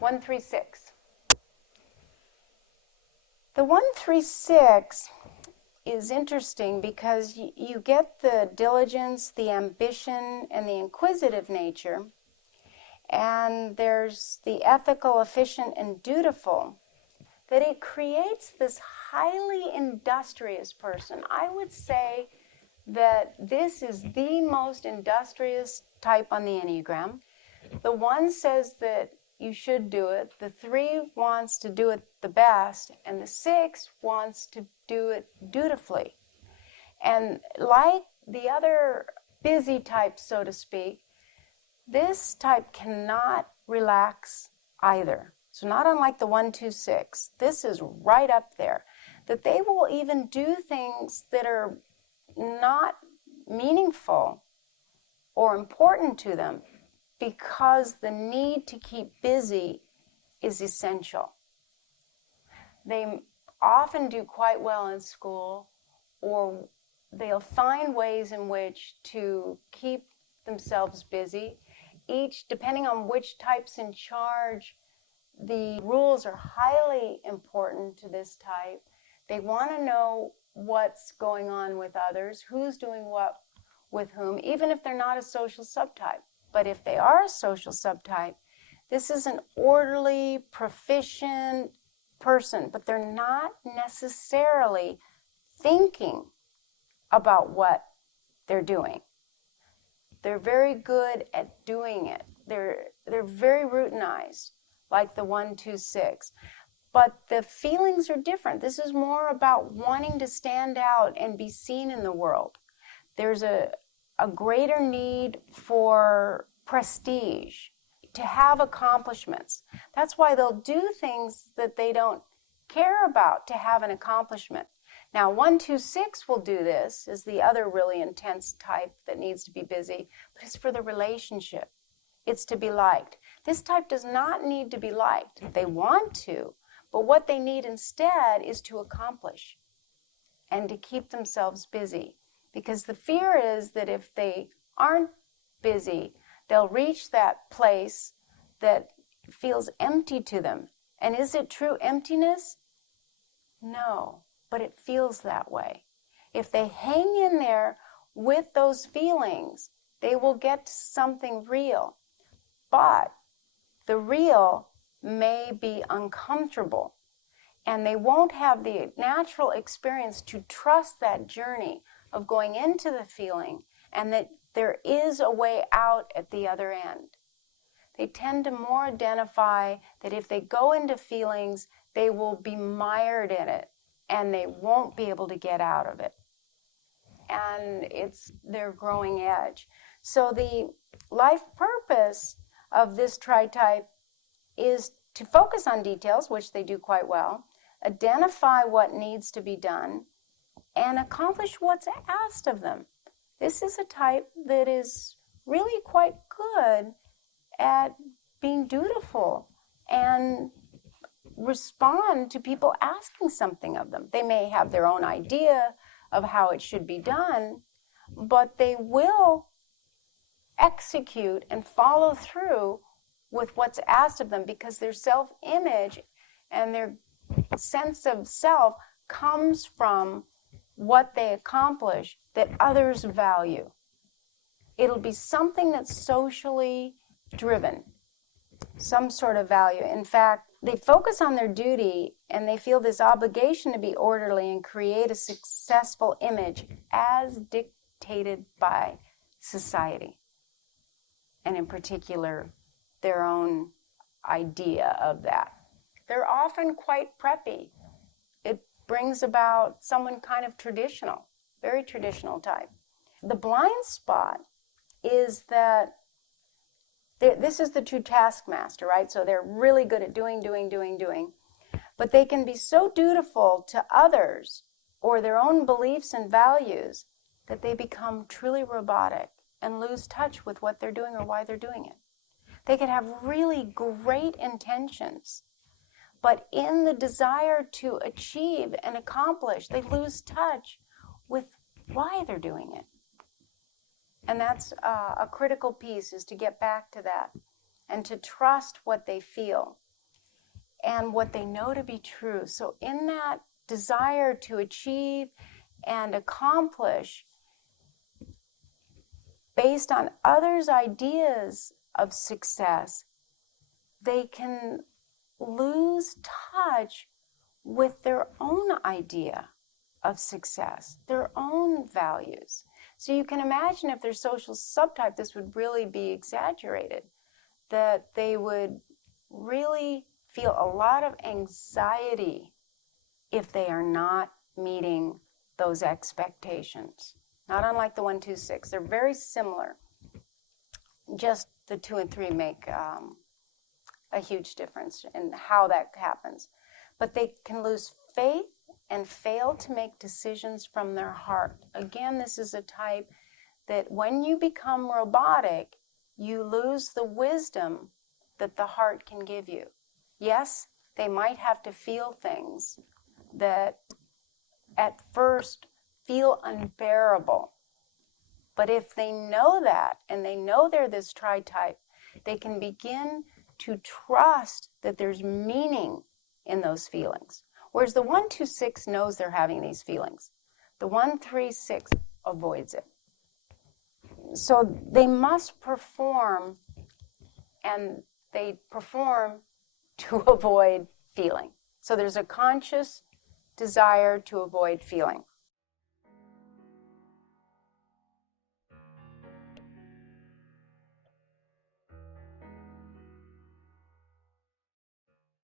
136. The 136 is interesting because you get the diligence, the ambition, and the inquisitive nature, and there's the ethical, efficient, and dutiful, that it creates this highly industrious person. I would say that this is the most industrious type on the Enneagram. The 1 says that you should do it, the 3 wants to do it the best, and the 6 wants to do it dutifully. And like the other busy types, so to speak, this type cannot relax either. So not unlike the 126, this is right up there, that they will even do things that are not meaningful or important to them because the need to keep busy is essential. They often do quite well in school, or they'll find ways in which to keep themselves busy. Each, depending on which type's in charge, the rules are highly important to this type. They want to know what's going on with others, who's doing what with whom, even if they're not a social subtype. But if they are a social subtype, this is an orderly, proficient person, but they're not necessarily thinking about what they're doing. They're very good at doing it. They're very routinized, like the 126. But the feelings are different. This is more about wanting to stand out and be seen in the world. There's a greater need for prestige, to have accomplishments. That's why they'll do things that they don't care about to have an accomplishment. Now, 126 will do this, is the other really intense type that needs to be busy, but it's for the relationship. It's to be liked. This type does not need to be liked. They want to, but what they need instead is to accomplish and to keep themselves busy. Because the fear is that if they aren't busy, they'll reach that place that feels empty to them. And is it true emptiness? No, but it feels that way. If they hang in there with those feelings, they will get to something real. But the real may be uncomfortable, and they won't have the natural experience to trust that journey of going into the feeling, and that there is a way out at the other end. They tend to more identify that if they go into feelings, they will be mired in it, and they won't be able to get out of it. And it's their growing edge. So the life purpose of this tritype is to focus on details, which they do quite well, identify what needs to be done, and accomplish what's asked of them. This is a type that is really quite good at being dutiful and respond to people asking something of them. They may have their own idea of how it should be done, but they will execute and follow through with what's asked of them because their self-image and their sense of self comes from what they accomplish that others value. It'll be something that's socially driven, some sort of value. In fact, they focus on their duty and they feel this obligation to be orderly and create a successful image as dictated by society, and in particular, their own idea of that. They're often quite preppy. It brings about someone kind of traditional, very traditional type. The blind spot is that this is the true taskmaster, right? So they're really good at doing. But they can be so dutiful to others or their own beliefs and values that they become truly robotic and lose touch with what they're doing or why they're doing it. They could have really great intentions, but in the desire to achieve and accomplish, they lose touch with why they're doing it. And that's a critical piece, is to get back to that and to trust what they feel. and what they know to be true. So in that desire to achieve and accomplish based on others' ideas of success, they can lose touch with their own idea of success, their own values. So you can imagine if their social subtype, this would really be exaggerated, that they would really feel a lot of anxiety if they are not meeting those expectations. Not unlike the 1, 2, 6. They're very similar. Just the 2 and 3 make a huge difference in how that happens. But they can lose faith and fail to make decisions from their heart. Again, this is a type that when you become robotic, you lose the wisdom that the heart can give you. Yes, they might have to feel things that at first feel unbearable. But if they know that, and they know they're this tritype, they can begin to trust that there's meaning in those feelings. Whereas the 1, 2, 6 knows they're having these feelings. The 1, 3, 6 avoids it. So they must perform, and they perform to avoid feeling. So there's a conscious desire to avoid feeling.